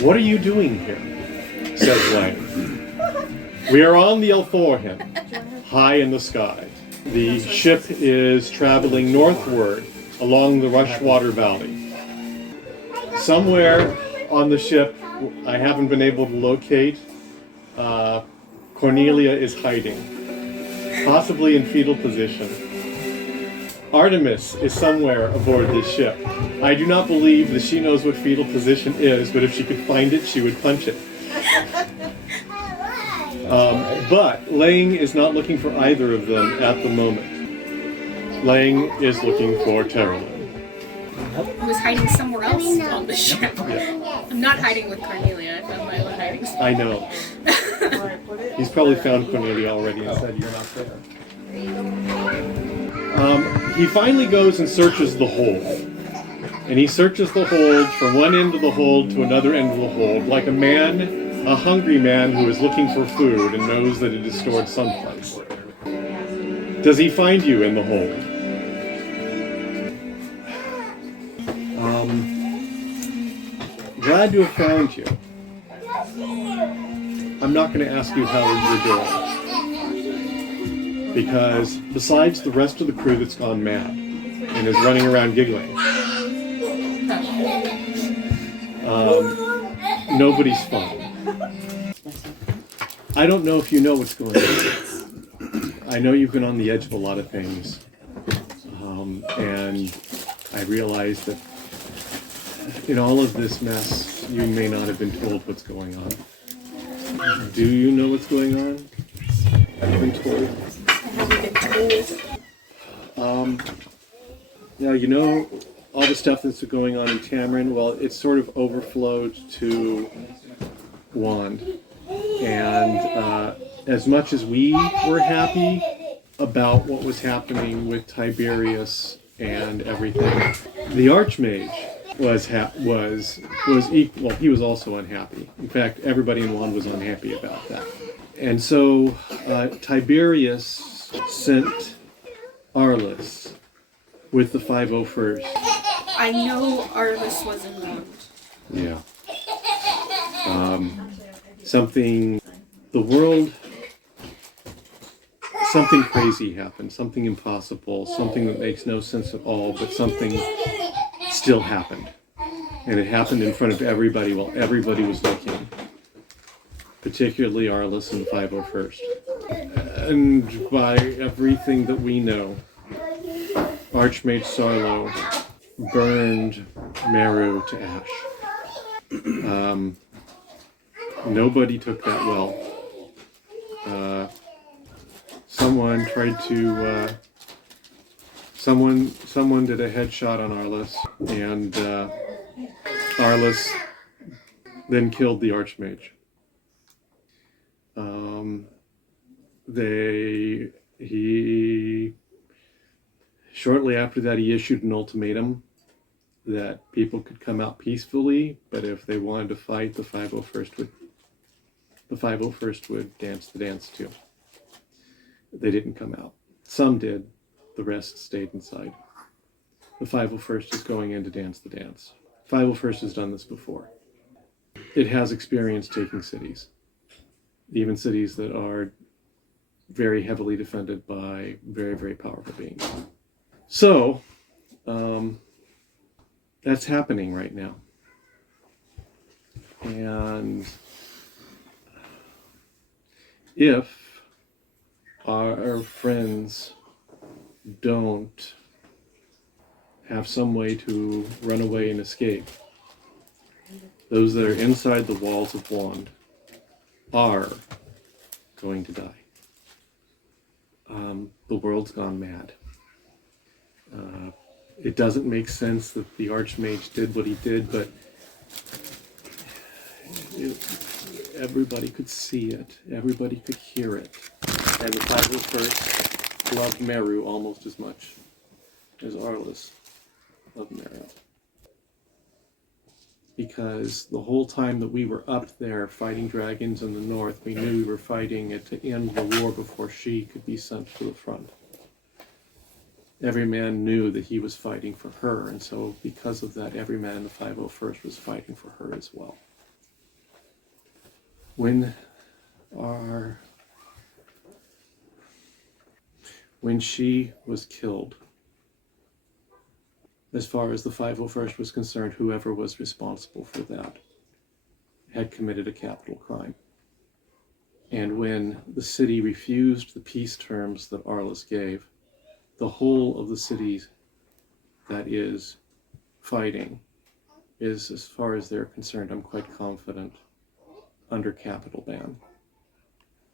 "What are you doing here?" says Lange. "We are on the Elthorhim, high in the sky. The ship is traveling northward along the Rushwater Valley. Somewhere on the ship, I haven't been able to locate, Cornelia is hiding, possibly in fetal position. Artemis is somewhere aboard this ship. I do not believe that she knows what fetal position is, but if she could find it, she would punch it. But Lange is not looking for either of them at the moment. Lange is looking for Theraline. Who was hiding somewhere else on the ship. Yeah. I'm not hiding with Cornelia. I found my own hiding spot. I know. He's probably found Cornelia already and said you're not there. He finally goes and searches the hold. And he searches the hold from one end of the hold to another end of the hold, like a hungry man who is looking for food and knows that it is stored someplace. Does he find you in the hold? Glad to have found you. I'm not going to ask you how you're doing. Because besides the rest of the crew that's gone mad and is running around giggling, nobody's fine. I don't know if you know what's going on. I know you've been on the edge of a lot of things. And I realize that in all of this mess, you may not have been told what's going on. Do you know what's going on? Have you been told? I haven't been told. Now, you know all the stuff that's going on in Tamarin, well, it's sort of overflowed to Wand. And as much as we were happy about what was happening with Tiberius and everything, the Archmage was equal. He was also unhappy. In fact, everybody in Wand was unhappy about that. And so Tiberius sent Arliss with the 501st. I know Arliss was involved. Yeah. Something crazy happened, something impossible, something that makes no sense at all, but something still happened. And it happened in front of everybody while everybody was looking. Particularly Arliss and the 501st. And by everything that we know, Archmage Sarlo burned Meru to ash. Nobody took that well. Someone tried to, someone did a headshot on Arliss, and Arliss then killed the Archmage. Shortly after that, he issued an ultimatum that people could come out peacefully, but if they wanted to fight, the 501st would dance the dance too. They didn't come out. Some did, the rest stayed inside. The 501st is going in to dance the dance. 501st has done this before. It has experience taking cities, even cities that are very heavily defended by very, very powerful beings. So, that's happening right now. And if our friends don't have some way to run away and escape, those that are inside the walls of Wand are going to die. The world's gone mad. It doesn't make sense that the Archmage did what he did, but everybody could see it. Everybody could hear it. And the 501st loved Meru almost as much as Arliss loved Meru. Because the whole time that we were up there fighting dragons in the north, we knew we were fighting it to end the war before she could be sent to the front. Every man knew that he was fighting for her, and so because of that, every man in the 501st was fighting for her as well. When she was killed, as far as the 501st was concerned, whoever was responsible for that had committed a capital crime. And when the city refused the peace terms that Arliss gave, the whole of the city that is fighting is, as far as they're concerned, I'm quite confident, under capital ban.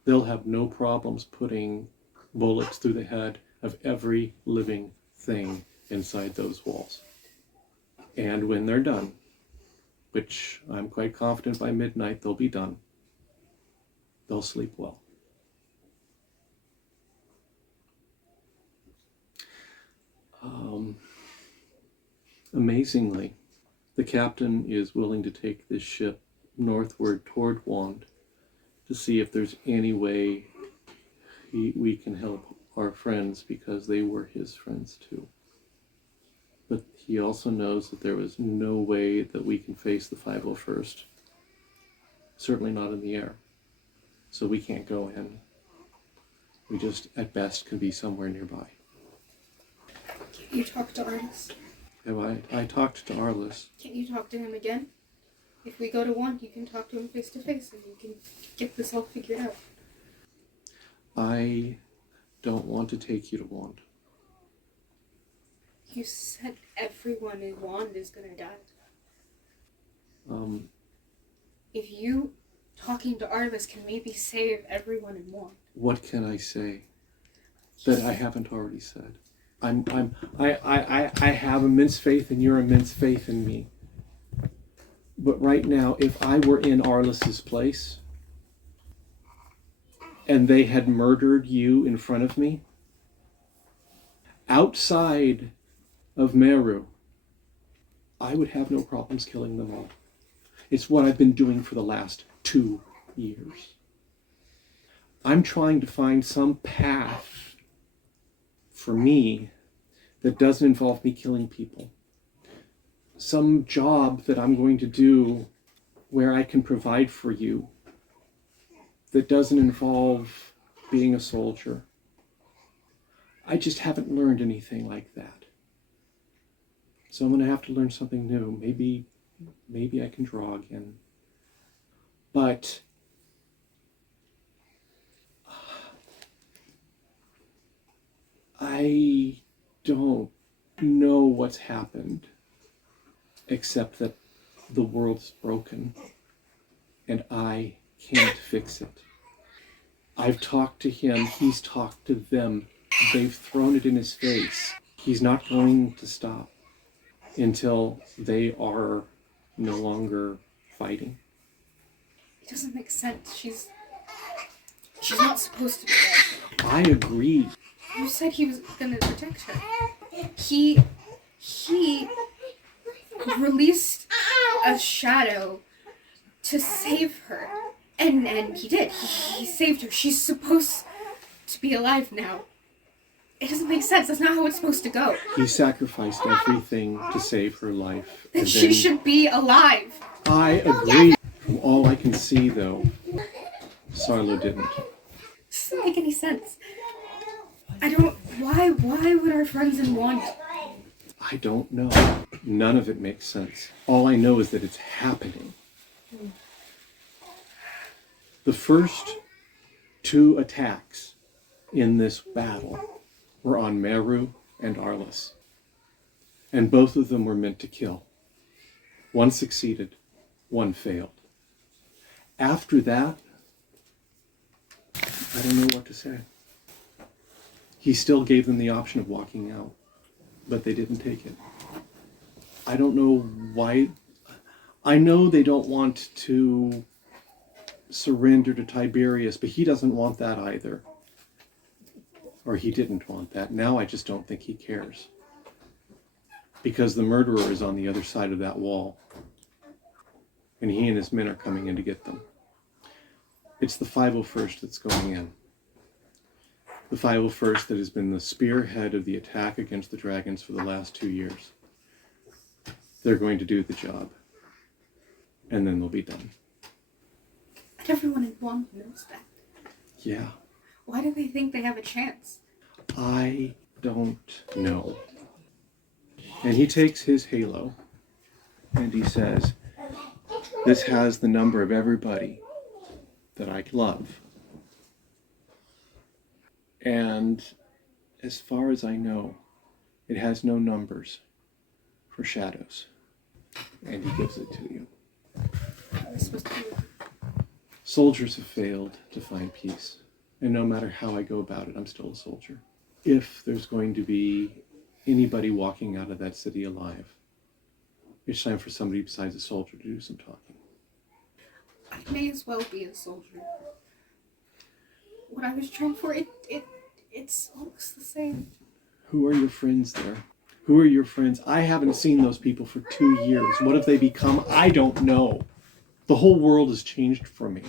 They'll have no problems putting bullets through the head of every living thing inside those walls. And when they're done, which I'm quite confident by midnight they'll be done, they'll sleep well. Amazingly, the captain is willing to take this ship northward toward Wand to see if there's any way we can help our friends, because they were his friends too. But he also knows that there was no way that we can face the 501st. Certainly not in the air. So we can't go in. We just, at best, can be somewhere nearby. Can't you talk to Arliss? I talked to Arliss. Can't you talk to him again? If we go to one, you can talk to him face to face and you can get this all figured out. I don't want to take you to Wand. You said everyone in Wand is gonna die. If you talking to Arliss can maybe save everyone in Wand. What can I say that I haven't already said? I have immense faith and you're immense faith in me. But right now, if I were in Arliss's place and they had murdered you in front of me, outside of Meru, I would have no problems killing them all. It's what I've been doing for the last 2 years. I'm trying to find some path for me that doesn't involve me killing people. Some job that I'm going to do where I can provide for you that doesn't involve being a soldier. I just haven't learned anything like that. So I'm going to have to learn something new. Maybe I can draw again. But I don't know what's happened, except that the world's broken and I can't fix it. I've talked to him, he's talked to them. They've thrown it in his face. He's not going to stop until they are no longer fighting. It doesn't make sense. She's not supposed to be there. I agree. You said he was gonna protect her. He released a shadow to save her. And he did. He saved her. She's supposed to be alive now. It doesn't make sense. That's not how it's supposed to go. He sacrificed everything to save her life. Then she should be alive. I agree. From all I can see, though, Sarlo didn't. It doesn't make any sense. Why would our friends in Wand? I don't know. None of it makes sense. All I know is that it's happening. The first 2 attacks in this battle were on Meru and Arliss. And both of them were meant to kill. One succeeded, one failed. After that, I don't know what to say. He still gave them the option of walking out, but they didn't take it. I don't know why. I know they don't want to surrender to Tiberius, but he doesn't want that either. Or he didn't want that. Now I just don't think he cares. Because the murderer is on the other side of that wall. And he and his men are coming in to get them. It's the 501st that's going in. The 501st that has been the spearhead of the attack against the dragons for the last 2 years. They're going to do the job. And then they'll be done. I But everyone in Wong knows that. Yeah. Why do they think they have a chance? I don't know. And he takes his halo and he says, this has the number of everybody that I love. And as far as I know, it has no numbers for shadows. And he gives it to you. What am I supposed to do? Soldiers have failed to find peace. And no matter how I go about it, I'm still a soldier. If there's going to be anybody walking out of that city alive, it's time for somebody besides a soldier to do some talking. I may as well be a soldier. What I was trained for, it's almost the same. Who are your friends there? Who are your friends? I haven't seen those people for 2 years. What have they become? I don't know. The whole world has changed for me.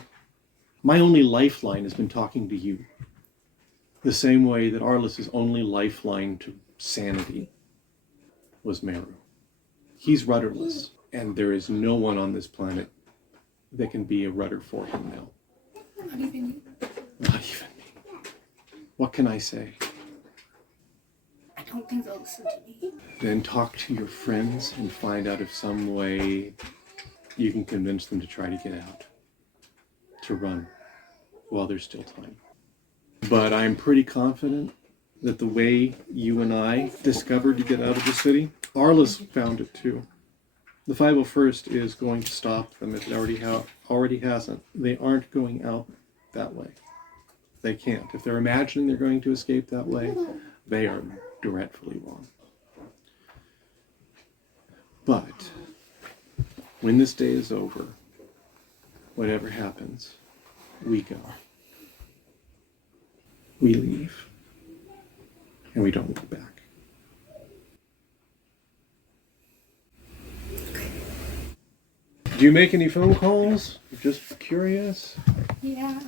My only lifeline has been talking to you. The same way that Arliss's only lifeline to sanity was Meru. He's rudderless, and there is no one on this planet that can be a rudder for him now. Not even you. Not even me. What can I say? I don't think they'll listen to me. Then talk to your friends and find out if some way you can convince them to try to get out. To run while there's still time. But I'm pretty confident that the way you and I discovered to get out of the city, Arliss found it too. The 501st is going to stop them if it already hasn't. They aren't going out that way. They can't. If they're imagining they're going to escape that way, they are dreadfully wrong. But when this day is over, whatever happens, we go. We leave. And we don't look back. Do you make any phone calls? Just curious. Yeah.